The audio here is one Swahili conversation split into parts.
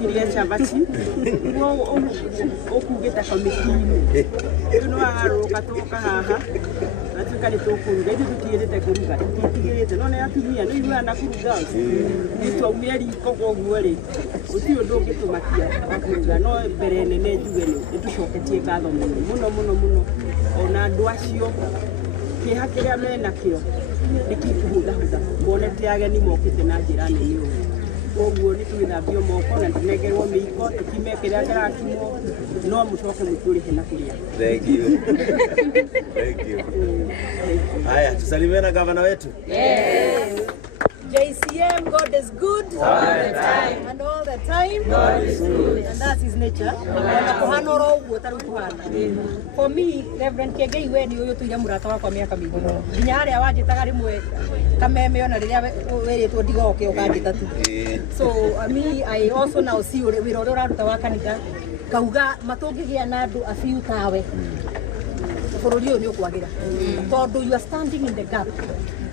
kiria chabachi okugeta komiti no agaruka toka haha atuka ni tokuruga ithu tutirete kuruga tutigirite no ne atumia no iru ana kuruga itu aumeri koguo ri utio ndungitumakia kuruga no mbere nene njuge ni tucoketie ngatho muno ona andu acio kiha kiria mena kio nikikuhutha kuonete ageni mokite na njira nene koguo ni twithambio moko na tunegerwo miiko tukimekeria garakimo no mucoke muturihe na kuria. Thank you. Thank you. Haya, tusalimie na gavana wetu. Yes. JCM, God is good all the time. And all the time God is good. And that's his nature. For me, Reverend Kegei we ni uyu tuira murata wakwa miaka mingi. Nginya haria wanjitaga rimwe kameme ona riria weritwo ndigoke ukandita tu. So me I also now see wira uria uraruta wa kanitha kauga matungigia na andu a few tawe. Bururi uyu ni ukwagira. Tondu you are standing in the gap.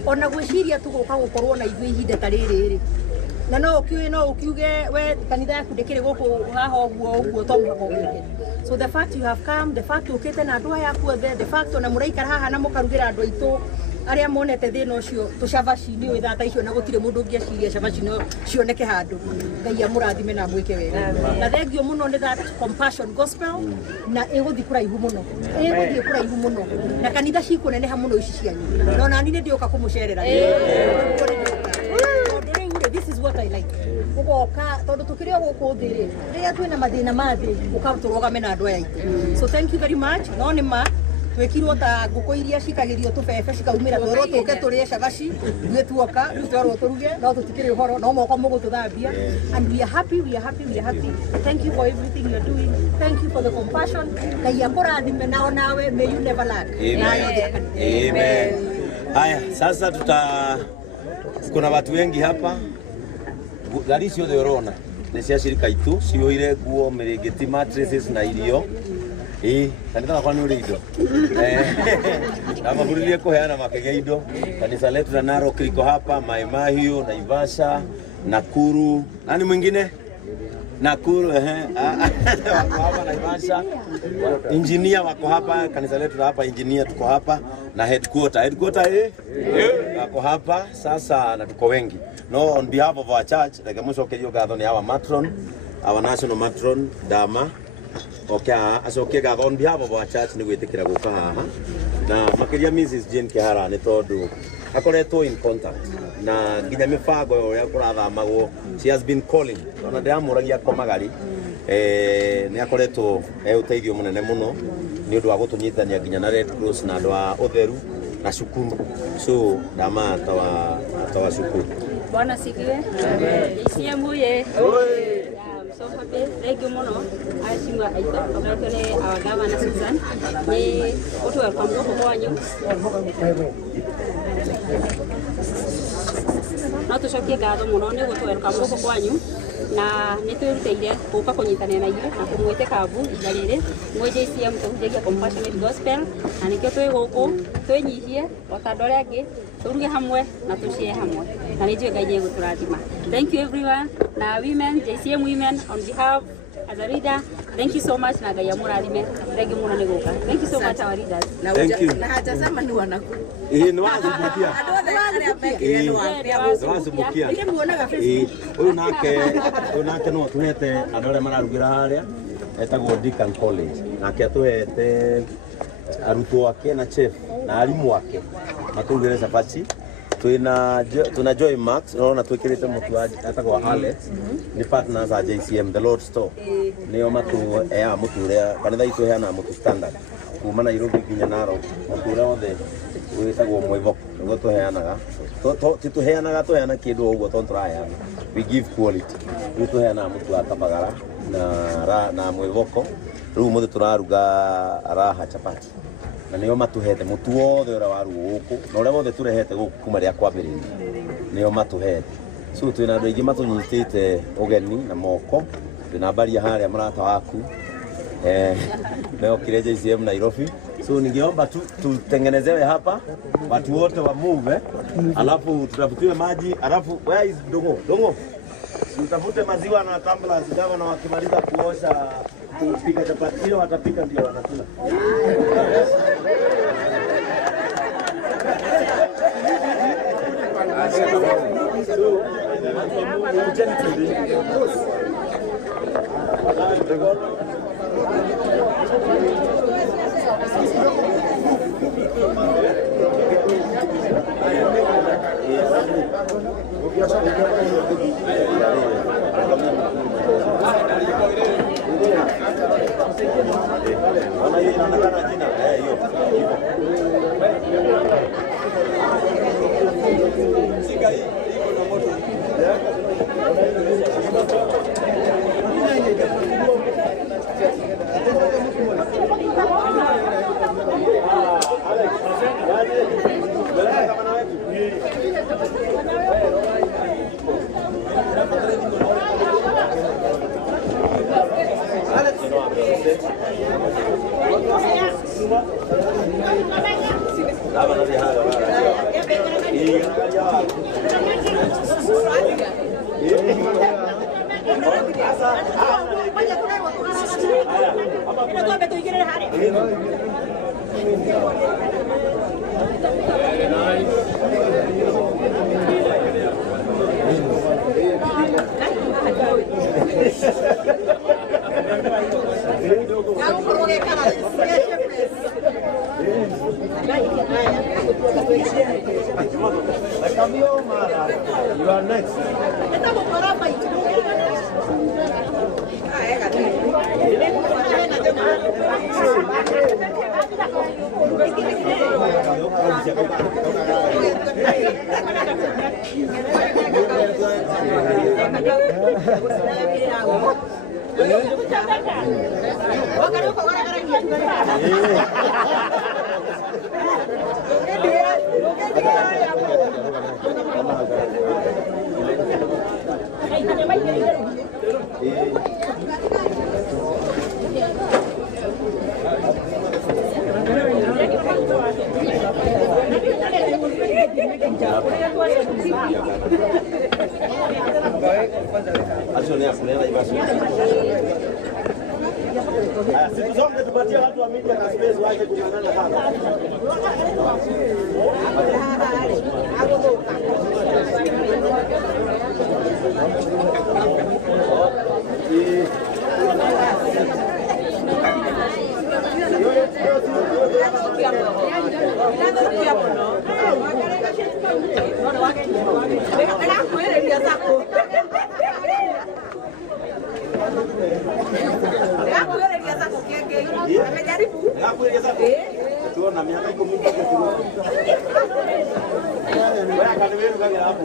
Ona gwiciria tuguka gukorwo na ithui ihinda ta riri na no ukiuge we kanitha yaku ndikiri guku haha uguo to muhako gwike. So the fact you have come, the fact ukite na andu aya kuothe, the fact ona muraikara haha na mukarugira andu aitu aria monete thina ucio tucabaci ni withata icio na gutire mundu ungiaciria cabaci no cioneke handu. Ngai amurathime na mwike wega na thengio muno ni that compassion gospel na iguthi kuraihu muno na kanitha cikuneneha muno ici cianyu no nani ni ndioka kumucerera. This is what I like. Ugoka tondu tukirio guku thiri riria twina mathina mathi ukaturogame na andu aya aitu. So thank you very much. No ni ma twekirwo ta nguku iria cikagirio tubebe cikaumira twero tuke turie cabaci twituoka twero turuge no tutikiri horo no moko mugututhambia and we are happy. Thank you for everything you are doing. Thank you for the compassion. Ngai akurathime nao nawe, may you never lack. Amen. Haya, sasa kuna watu wengi hapa. Gari ciothe urona ni cia shirika itu cioire nguo mirigiti mattresses na irio kanitha kwa ni uri indo na maburilie kuheana makegea indo. Kanisa letu la Narok liko hapa, Mai Mahiu, Naivasha, Nakuru, nani mwingine Nakuru wako hapa Naivasha, engineer wako hapa, kanisa letu hapa engineer tuko hapa na headquarter wako hapa sasa na tuko wengi. No, on behalf of our church, like mucokerio gatho ni our matron, our national matron Dama. Okay, asoke gatho on behalf of our church ni gwitikira guka haha na makiria Mrs. Jane Kihara ni tondu akoretwo in contact na nginya mibango yo kurathamagwo. She has been calling ona ndiamuragia komagari ni akoretwo uteithio munene muno ni undu wa gutunyitania nginya na Red Cross na andu a utheru na cukuru. So Dama atawa cukuru. Bwana sikiwe. JCM ye. So happy, thank you mono. Ashimwa aito, congratulate our governor Susan. Ni utu welcome kwa wanyu. Na tucokie ngatho muno ni utu welcome kwa wanyu. Na nitwirutire guka kunyitana na inyuĩ na kumwite kabu igarire mwe JCM tuhujagia compassionate gospel na nikio twi guku twinyihie otandore angi turuge hamwe na tucie hamwe na nijue Ngai ni guturathima. Thank you everyone. Na women, JCM women on behalf as a leader, thank you so much na Ngai amurathime. Thank you muno ni guka. Thank you so much our leaders. Thank you. Na haja sama ni wanaku. Ni wazubukia. Wazubukia. Ile muonaga Facebook. Uyu nake no tuhete andu aria mararugira haria etagwo Deacon College nake tuhete arutwo ake na chef na arimu ake maturugire cabaci. Tuna Joy Max unaona twikirite mutu atagwo Alex ni partners a JCM the Lord Store nio matu muturia kanitha itu heana mutu standard kuma Nairobi nginya Narok muturia wothe witagwo mwivoko ngo tuheanaga tuheana kindu uguo tondu turaheana we give quality tuheana mutu atabagara na mwivoko riu muthe turaruga raha chapati na nio matuhete mutu wothe ura waru guku na ura wothe turehete guku kuma ria kwambiriria nio matuhete. So twina andu aingi matunyitite ugeni na moko twina baria haria murata waku meokire JCM Nairobi. So ningeomba tutengenezewe hapa watu wote wa move alafu tutafutiwe maji alafu where is Dongo Utafute maziwa na tumbler gavana wakimaliza kuosha kupika chapati hiyo watapika ndio wanakula. You are next. Siku zote tupatie watu wa media na space waje kuungana hapa. Tuona miaka iko mingi kwa kidogo. Wewe akaniweru kage hapo.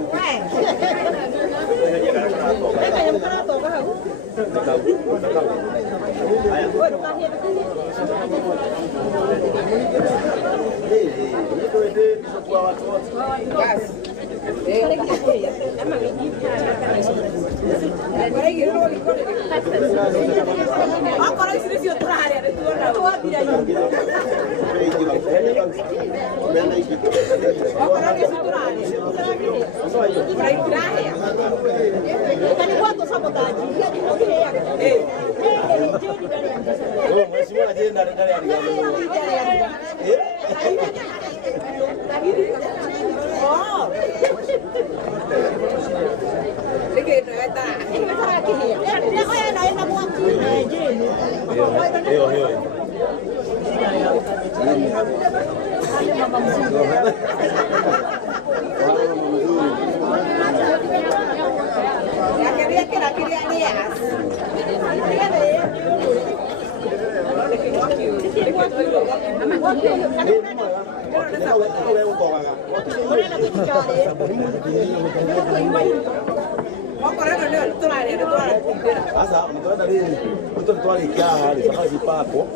Sasa mtoto nini? Mtoto twali kiasi sasa zipako.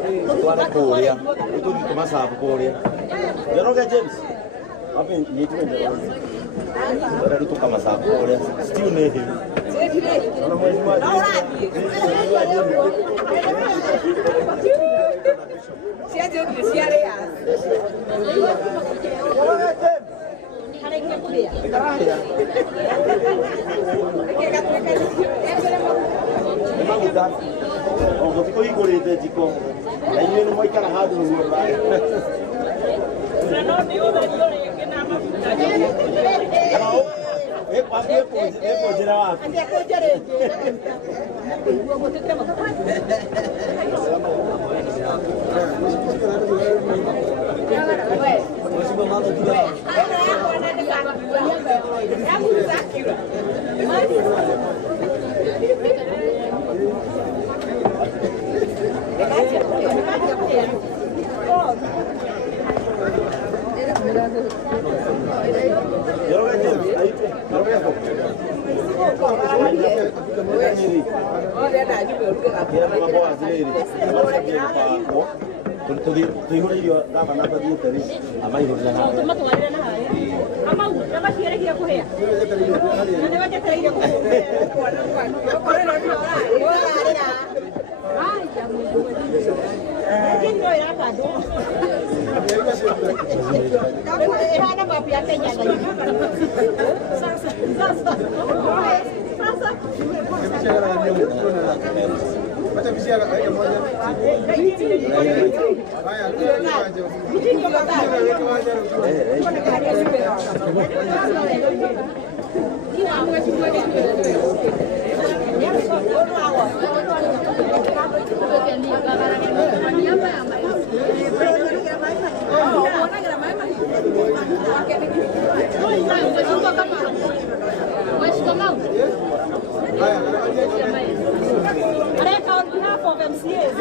Twali kulia. Mtoto ni kama sababu kulia. Joroga James. Hapo ni tu ndio. Ndio kitu kama sababu kulia. Still ni hivi. Ana mwezi mmoja. Sia ndio kisiare ya. Hari ke kulia. O gotiko igurite jiko. Na inyuĩ nĩ mwaikara handũ nĩguo mbae. Na no nĩ ũtherio rĩngĩ na maguta. Njĩra waku. On behalf of MCAs.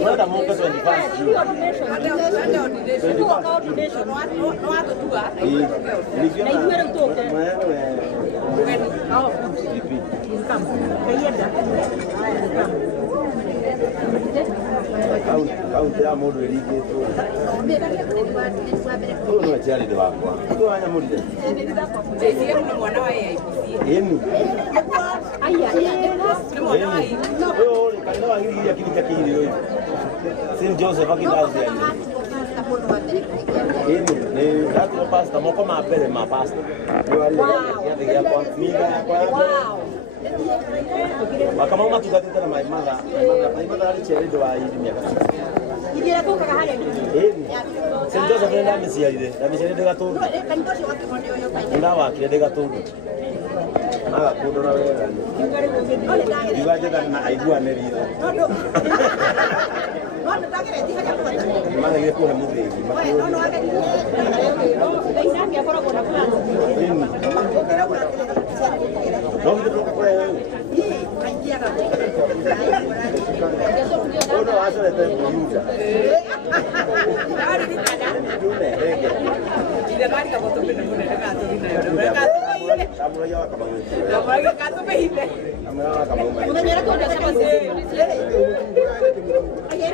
Unaenda mwaka 21. Kaunti ya mundu irigitwo. Uyu no charity wakwa. Tu anya murire. JCM ni mwana wa AIPC. Yenu. Aya, ni mwana wa AIPC. Uyu kana wa ngiri ya kinika kiri uyu. St Joseph akidazi yani. Yenu ni datu pasta moko mapere mapasta. Wow. Ya kwa miga ya kwa. Wow. Kama matugatite na maimara ari charity wa iri miaka. Igira to kaga hale. St Joseph nenda misiarire, na misiarire gatundu. Nda wakire de gatundu. Naga kundo na wega. Iwaje kana aigua neriro. No ndagire ti haja kuata. Mana ile kuhe muthigi. No no age. Nda ngia kora kora kula. No ndiko kwa wewe. Kaingiaga. No hace de tempo. Ayer